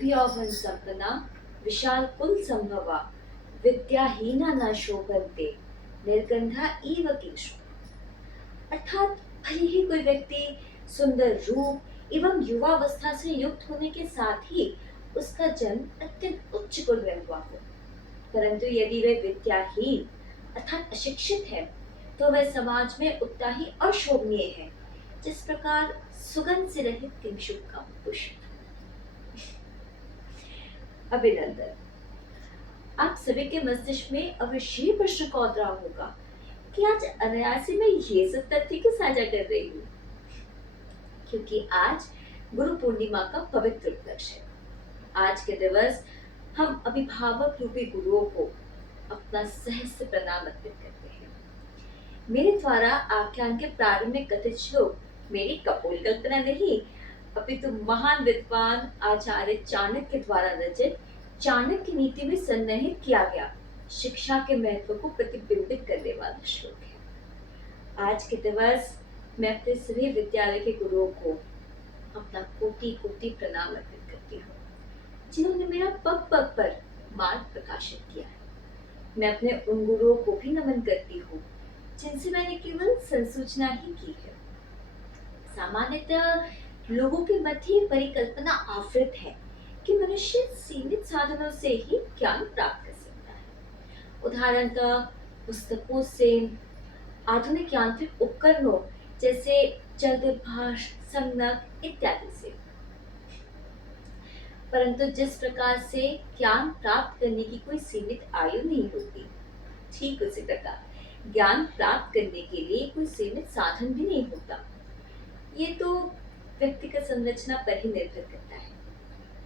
यौवन संपन्ना विशाल कुल संभवा विद्याहीना न शोभन्ते निर्गंधा इव केशु। अर्थात भले ही कोई व्यक्ति सुंदर रूप एवं युवावस्था से युक्त होने के साथ ही उसका जन्म अत्यंत उच्च कुल में हुआ हो, परंतु यदि वह विद्याहीन अर्थात अशिक्षित है तो वह समाज में उतना ही अशोभनीय है जिस प्रकार सुगंध से रहित किंशुक का पुष्प। अभिनंदन। आप सभी के मस्तिष्क में अवश्य ही प्रश्न कौंध रहा होगा कि आज अनायासी में ये सब तथ्य क्यों साझा कर रही हूँ, क्योंकि आज गुरु पूर्णिमा का पवित्र उपलक्ष्य है। आज के दिवस हम अभिभावक रूपी गुरुओं को अपना सहस्त्र प्रणाम अर्पित करते हैं। मेरे द्वारा आख्यान के प्रारंभ में कथित श्लोक मेरी कपोल कल्पना नहीं, अपितु महान विद्वान आचार्य चाणक्य द्वारा रचित चाणक्य नीति में सन्निहित किया गया शिक्षा के महत्व को प्रतिबिंबित करने वाला श्लोक है। आज के दिवस मैं अपने सभी विद्यालय के गुरुओं को अपना कोटि कोटि प्रणाम अर्पित करती हूँ, जिन्होंने मेरा पग पग पर मार्ग प्रकाशित किया है। मैं अपने उन गुरुओं को भी नमन करती हूँ जिनसे मैंने केवल संसूचना ही की है। सामान्यतः लोगों के मध्य परिकल्पना आवृत है कि मनुष्य सीमित साधनों से ही ज्ञान प्राप्त कर सकता है। उदाहरणतः पुस्तकों से, आधुनिक यांत्रिक उपकरणों जैसे चलदूरभाष, संगणक इत्यादि से। परंतु जिस प्रकार से ज्ञान प्राप्त करने की कोई सीमित आयु नहीं होती, ठीक उसी प्रकार ज्ञान प्राप्त करने के लिए कोई सीमित साधन भी नहीं होता। ये तो व्यक्तिगत संरचना पर ही निर्भर करता है।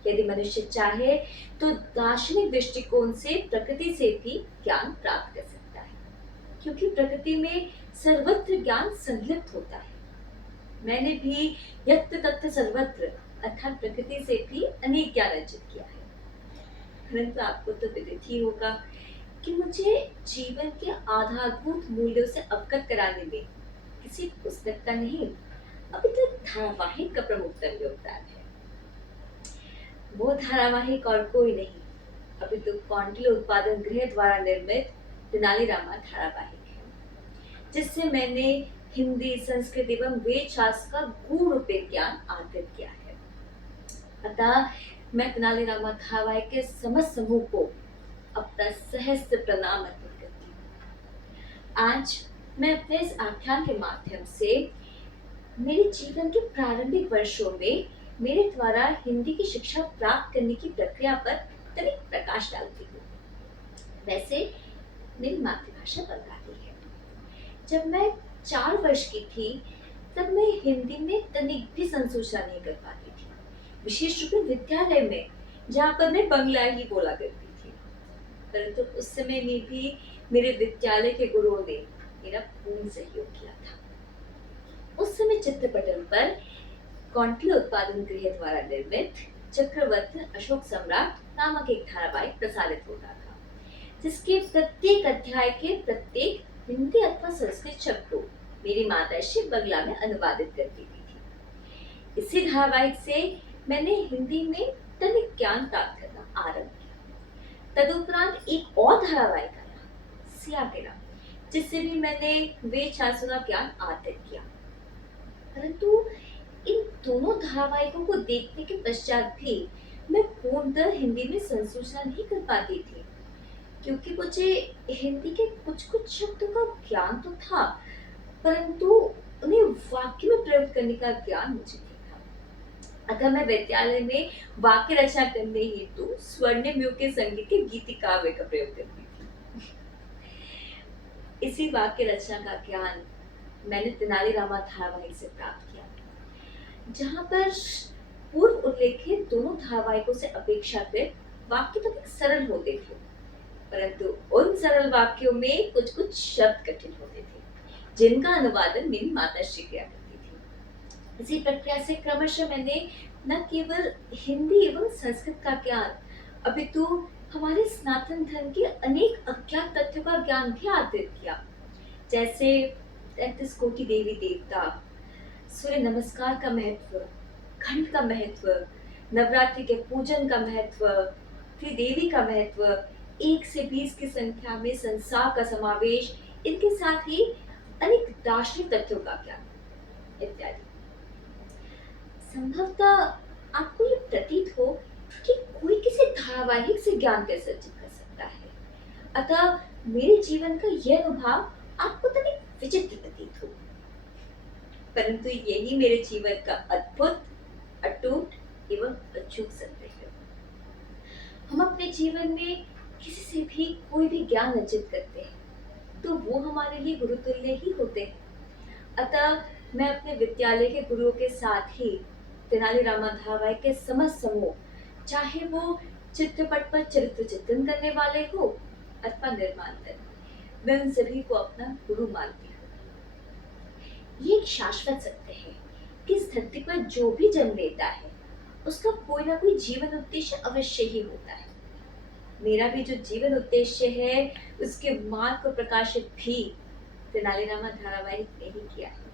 यदि मनुष्य चाहे तो दार्शनिक दृष्टिकोण से प्रकृति से भी ज्ञान प्राप्त कर सकता है, क्योंकि प्रकृति में सर्वत्र ज्ञान संलिप्त होता है। मैंने भी यत्र तत्र सर्वत्र अर्थात प्रकृति से भी अनेक ज्ञान अर्जित किया है, परंतु आपको तो विदित ही होगा कि मुझे जीवन के आधारभूत मूल्यों से अवगत कराने में किसी पुस्तक का नहीं, अभी तक धारावाहिक का प्रमुखतम योगदान है। वो धारावाहिक और कोई नहीं, अभी तो कौंडिल्य उत्पादन गृह द्वारा निर्मित तेनालीरामा धारावाहिक है, जिससे मैंने हिंदी, संस्कृत एवं वेद शास्त्र का गूढ़ ज्ञान अर्जित किया है। अतः मैं तेनालीरामा धारावाहिक के समस्त समूह को अपना सहस्त्र प्रणाम अर्पित करती हूँ। आज मैं अपने इस आख्यान के माध्यम से मेरे जीवन के प्रारंभिक वर्षों में मेरे द्वारा हिंदी की शिक्षा प्राप्त करने की प्रक्रिया पर तनिक प्रकाश डालती हूँ। वैसे मेरी मातृभाषा बंगाली है। जब मैं 4 वर्ष की थी तब मैं हिंदी में तनिक भी संसूचना नहीं कर पाती थी, विशेष रूप से विद्यालय में जहाँ पर मैं बंगला ही बोला करती थी। परंतु उस समय में भी मेरे विद्यालय के गुरुओं ने मेरा पूर्ण सहयोग किया था। उस समय चित्रपटल पर कौंडिल्य उत्पादन गृह द्वारा निर्मित चक्रवर्ती अशोक सम्राट नामक एक धारावाहिक प्रसारित होता था, जिसके प्रत्येक अध्याय के प्रत्येक हिंदी अथवा संस्कृत शब्द को मेरी माताश्री बंगला में अनुवादित कर देती थी। इसी धारावाहिक से मैंने हिंदी में तनिक ज्ञान प्राप्त करना आरंभ किया। तदुपरांत एक और धारावाहिक आया, सिया के नाम, जिससे भी मैंने वेद शास्त्र का ज्ञान अर्जित किया। परंतु इन दोनों धारावाहिकों को देखने के पश्चात भी मैं पूर्णतः हिंदी में संसूचना नहीं कर पाती थी, क्योंकि मुझे हिंदी के कुछ कुछ शब्दों का ज्ञान तो था, परंतु उन्हें वाक्य में प्रयोग करने का ज्ञान मुझे नहीं था। अतः मैं विद्यालय में वाक्य रचना करने हेतु स्वर्णिम युग के संगीत के गीति काव्य का प्रयोग करती थी। इसी वाक्य रचना का ज्ञान मैंने तेनालीरामा धारावाहिक से प्राप्त किया, जहाँ पर पूर्व उल्लेखित दोनों धारावाहिकों से अपेक्षाकृत वाक्य तो सरल होते थे, परंतु उन सरल वाक्यों में कुछ कुछ शब्द कठिन होते थे, जिनका अनुवादन मेरी माताश्री किया करती थी। इसी प्रक्रिया से क्रमशः मैंने न केवल हिंदी एवं संस्कृत का ज्ञान, अपितु हमारे सनातन धर्म के अनेक अज्ञात तथ्यों का ज्ञान भी अर्जित किया, जैसे 33 कोटि देवी देवता, सूर्य नमस्कार का महत्व, खंड का महत्व, नवरात्रि के पूजन का महत्व, त्रिदेवी का महत्व, 1 से 20 की संख्या में संसार का समावेश, इनके साथ ही अनेक दार्शनिक तथ्यों का ज्ञान इत्यादि। संभवतः आपको ये प्रतीत हो कि कोई किसी धारावाहिक से ज्ञान कैसे अर्जित कर सकता है। अतः मेरे जीवन का यह अनुभव आपको तनिक विचित्र प्रतीत हो, परंतु यही मेरे जीवन का अद्भुत, अटूट एवं अचूक संदेश है। हम अपने जीवन में किसी से भी कोई भी ज्ञान अर्जित करते हैं तो वो हमारे लिए गुरुतुल्य ही होते हैं। अतः मैं अपने विद्यालय के गुरुओं के साथ ही तेनालीरामा धारावाहिक के समस्त समूह, चाहे वो चित्रपट पर चरित्र चित्रण करने वाले हो अथवा निर्माण, मैं उन सभी को अपना गुरु मानती हूँ। ये एक शाश्वत सत्य है कि इस धरती पर जो भी जन्म लेता है उसका कोई ना कोई जीवन उद्देश्य अवश्य ही होता है। मेरा भी जो जीवन उद्देश्य है उसके मार्ग को प्रकाशित भी तेनालीरामा धारावाहिक ने ही किया है।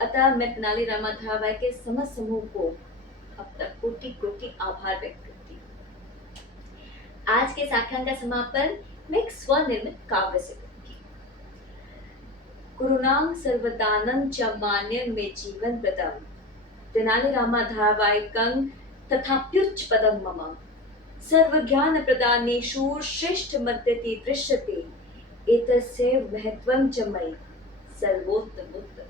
अतः मैं तेनालीरामा धारावाहिक के समस्त समूह को अपना कोटि कोटि आभार व्यक्त करती हूँ। आज के व्याख्यान का समापन मैं एक स्वनिर्मित काव्य से करूंगी। गुरुणां सर्वदानं च मान्यं मे जीवन प्रदं तेनालीरामा धारावाहिकं तथाप्युच्च पदं मम सर्वज्ञान प्रदानेषु श्रेष्ठ मद्यति दृश्यते एतस्य महत्वं च मयि सर्वोत्तमोत्तमम्।